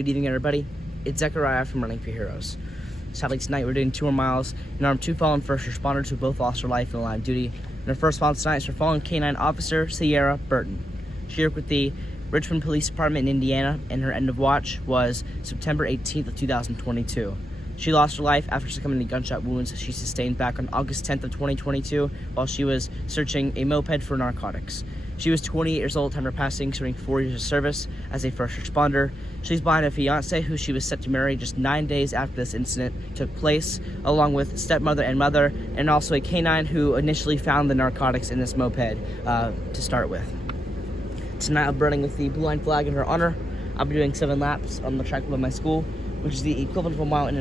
Good evening, everybody. It's Zechariah from Running for Heroes. Sadly, tonight we're doing 2 more miles and armed 2 fallen first responders who both lost their life in the line of duty. And our first mile tonight is for fallen K-9 officer Seara Burton. She worked with the Richmond Police Department in Indiana, and her end of watch was September 18th of 2022. She lost her life after succumbing to gunshot wounds she sustained back on August 10th of 2022 while she was searching a moped for narcotics. She was 28 years old at the time of her passing, serving 4 years of service as a first responder. She's behind a fiance who she was set to marry just 9 days after this incident took place, along with stepmother and mother, and also a K-9 who initially found the narcotics in this moped to start with. Tonight I'll be running with the blue line flag in her honor. I'll be doing 7 laps on the track above my school, which is the equivalent of a mile in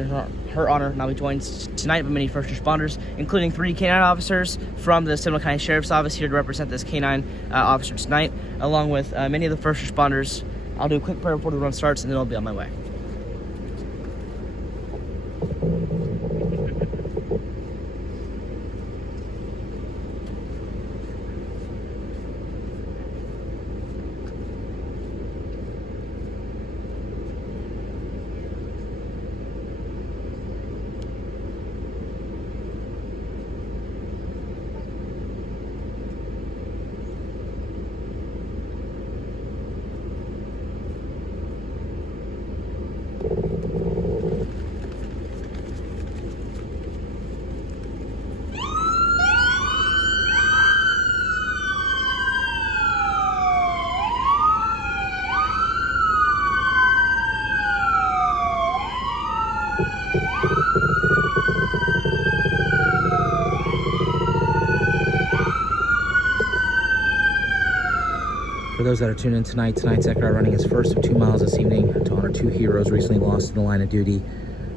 her honor, and I'll be joined tonight by many first responders, including 3 K-9 officers from the Seminole County Sheriff's Office here to represent this K-9 officer tonight, along with many of the first responders. I'll do a quick prayer before the run starts, and then I'll be on my way. For those that are tuned in tonight, Zechariah running his first of 2 miles this evening to honor 2 heroes recently lost in the line of duty.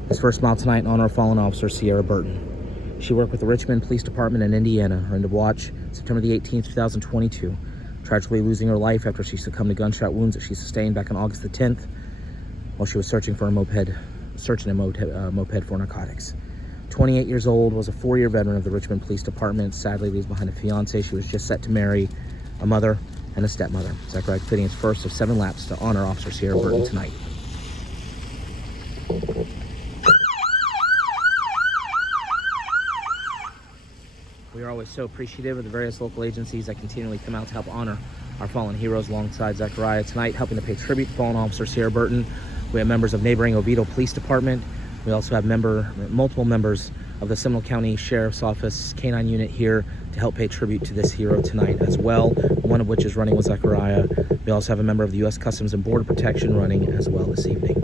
His first mile tonight in honor of fallen officer Seara Burton. She worked with the Richmond Police Department in Indiana. Her end of watch, September the 18th, 2022, tragically losing her life after she succumbed to gunshot wounds that she sustained back on August the 10th while she was searching a moped for narcotics. 28 years old, was a 4-year veteran of the Richmond Police Department. Sadly leaves behind a fiance she was just set to marry, a mother, and a stepmother. Zechariah completing his first of 7 laps to honor Officer Seara Burton tonight. We are always so appreciative of the various local agencies that continually come out to help honor our fallen heroes alongside Zechariah tonight, helping to pay tribute to fallen Officer Seara Burton. We have members of neighboring Oviedo Police Department. We also have multiple members of the Seminole County Sheriff's Office K-9 unit here to help pay tribute to this hero tonight as well, one of which is running with Zechariah. We also have a member of the U.S. Customs and Border Protection running as well this evening.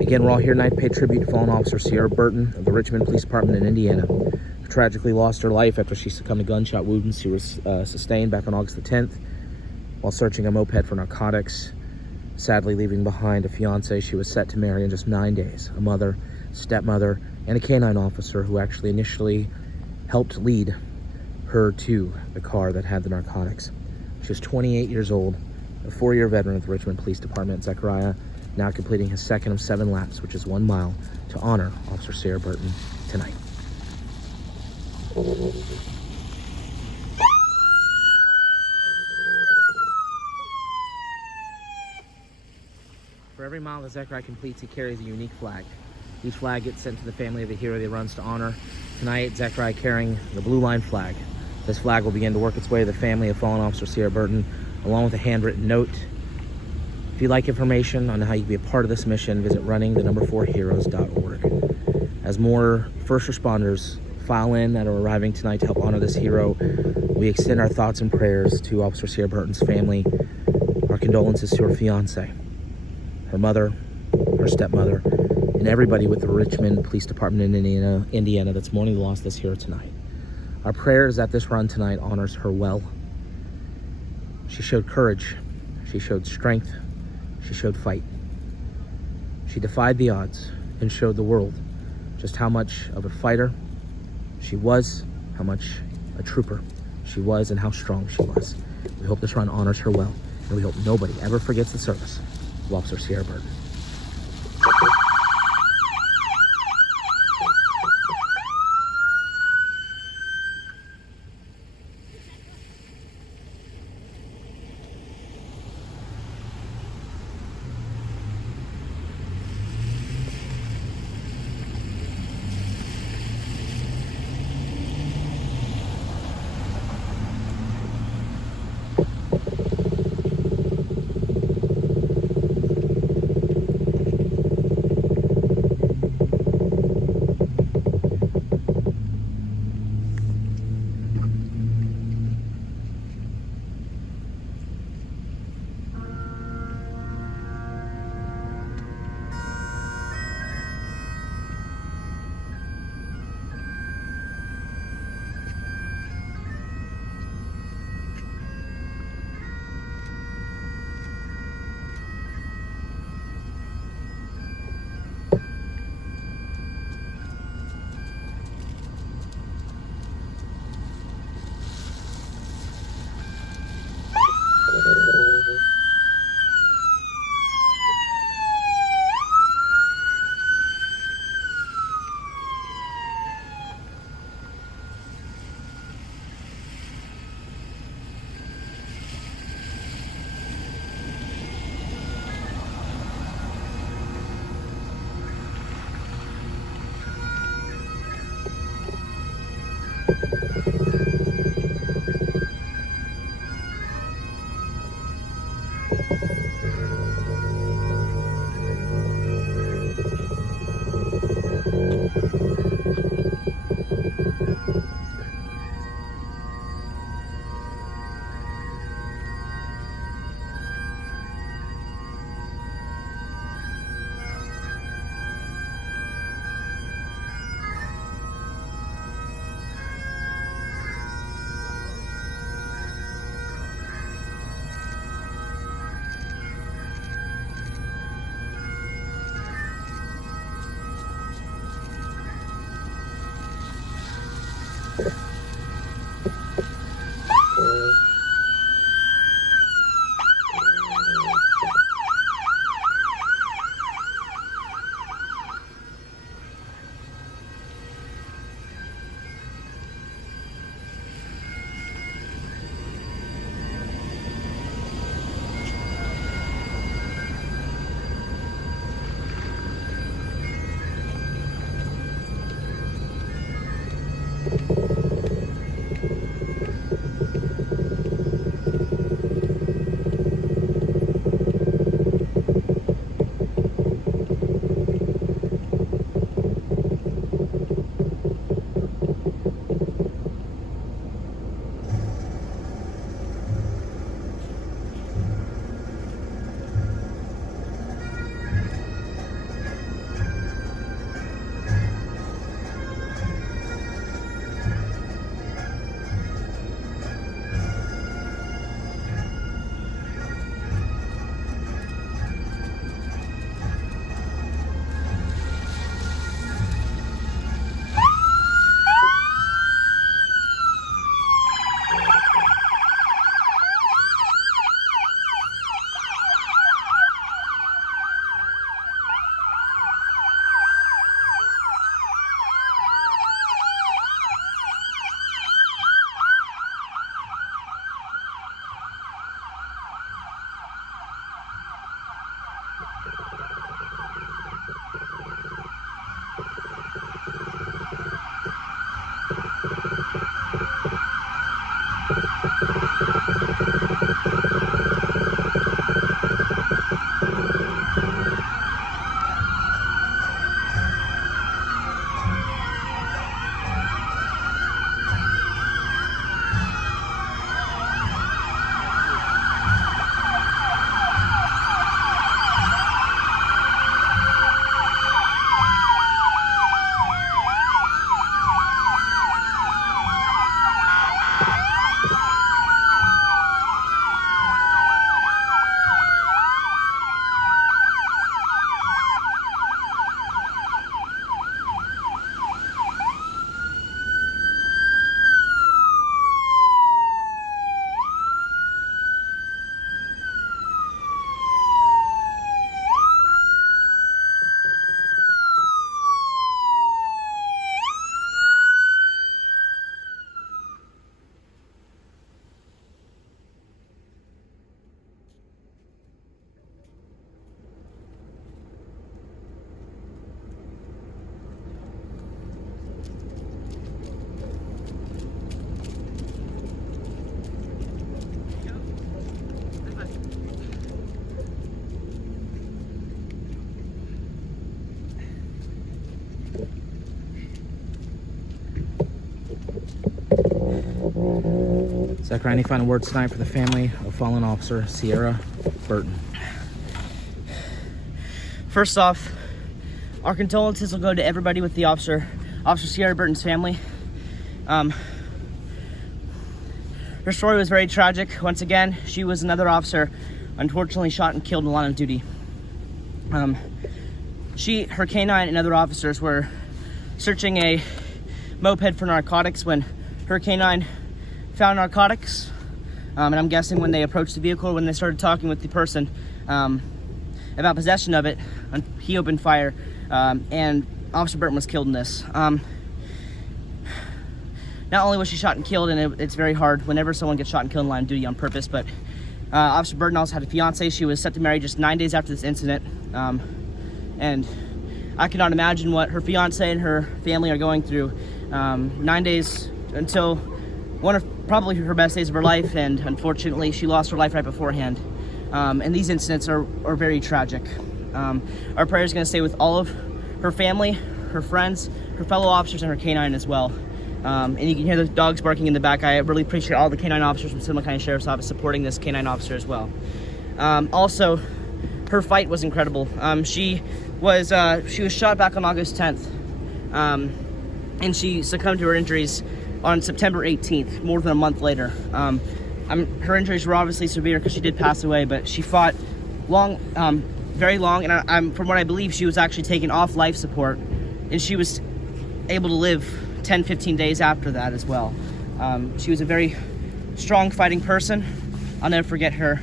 Again, we're all here tonight to pay tribute to fallen officer Seara Burton of the Richmond Police Department in Indiana, who tragically lost her life after she succumbed to gunshot wounds she was sustained back on August the 10th while searching a moped for narcotics, sadly leaving behind a fiance she was set to marry in just 9 days, a mother, stepmother, and a K-9 officer who actually initially helped lead her to the car that had the narcotics. She was 28 years old, a 4-year veteran of the Richmond Police Department. Zechariah now completing his second of 7 laps, which is 1 mile, to honor Officer Seara Burton tonight. For every mile that Zechariah completes, he carries a unique flag. Each flag gets sent to the family of the hero he runs to honor. Tonight, Zechariah carrying the blue line flag. This flag will begin to work its way to the family of fallen officer Seara Burton, along with a handwritten note. If you'd like information on how you can be a part of this mission, visit running4heroes.org. As more first responders file in that are arriving tonight to help honor this hero, we extend our thoughts and prayers to Officer Seara Burton's family, our condolences to her fiance, her mother, her stepmother, and everybody with the Richmond Police Department in Indiana that's mourning the loss of this hero tonight. Our prayer is that this run tonight honors her well. She showed courage, she showed strength, she showed fight. She defied the odds and showed the world just how much of a fighter she was, how much a trooper she was, and how strong she was. We hope this run honors her well, and we hope nobody ever forgets the service of Officer Seara Burton. Zachary, any final words tonight for the family of fallen officer Seara Burton? First off, our condolences will go to everybody with the Officer Seara Burton's family. Her story was very tragic. Once again, she was another officer, unfortunately shot and killed in the line of duty. Her K-9 and other officers were searching a moped for narcotics when her K-9 found narcotics. And I'm guessing when they approached the vehicle, when they started talking with the person about possession of it, he opened fire, and Officer Burton was killed in this. Not only was she shot and killed, and it's very hard whenever someone gets shot and killed in line of duty on purpose, but Officer Burton also had a fiance. She was set to marry just 9 days after this incident, and I cannot imagine what her fiance and her family are going through. 9 days until one of probably her best days of her life, and unfortunately she lost her life right beforehand. And these incidents are very tragic. Our prayer is going to stay with all of her family, her friends, her fellow officers, and her K-9 as well. And you can hear the dogs barking in the back. I really appreciate all the K-9 officers from Seminole County Sheriff's Office supporting this K-9 officer as well. Also, her fight was incredible. She was shot back on August 10th, and she succumbed to her injuries on September 18th, more than a month later. Her injuries were obviously severe because she did pass away, but she fought long, very long, and from what I believe, she was actually taken off life support, and she was able to live 10-15 days after that as well. She was a very strong fighting person. I'll never forget her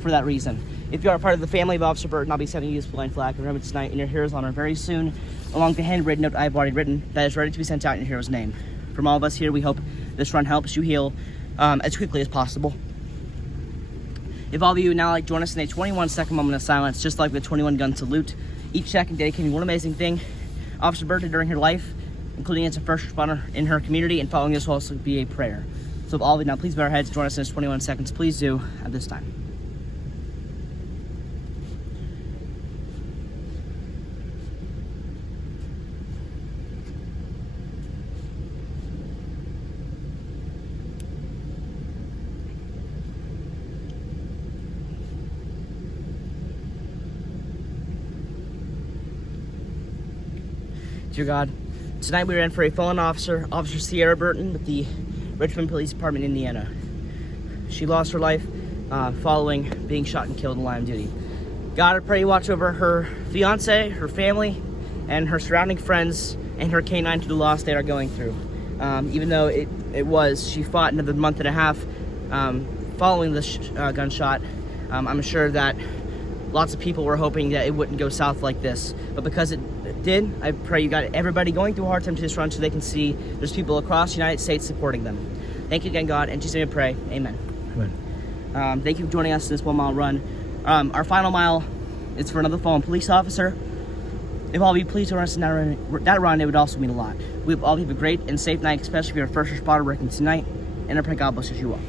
for that reason. If you are part of the family of Officer Burton, I'll be sending you this blind flag. Remember tonight, and your hero's honor very soon, along with the handwritten note I've already written that is ready to be sent out in your hero's name. From all of us here, we hope this run helps you heal as quickly as possible. If all of you would now like to join us in a 21-second moment of silence, just like the 21-gun salute, each second dedicating one amazing thing Officer Burton during her life, including as a first responder in her community, and following this will also be a prayer. So if all of you now please bow our heads, join us in this 21 seconds, please do at this time. Dear God, tonight we are in for a fallen officer, Officer Seara Burton with the Richmond Police Department, Indiana. She lost her life following being shot and killed in line of duty. God, I pray you watch over her fiance, her family, and her surrounding friends, and her K-9 through the loss they are going through. Even though she fought another month and a half following the gunshot. I'm sure that lots of people were hoping that it wouldn't go south like this, but because it did, I pray you got everybody going through a hard time to this run so they can see there's people across the United States supporting them. Thank you again, God, and Jesus' name I pray, amen. Amen. Thank you for joining us in this 1 mile run. Our final mile is for another fallen police officer. If all of you please join us in that run, it would also mean a lot. We hope all of you have a great and safe night, especially if you're a first responder working tonight, and I pray God blesses you all.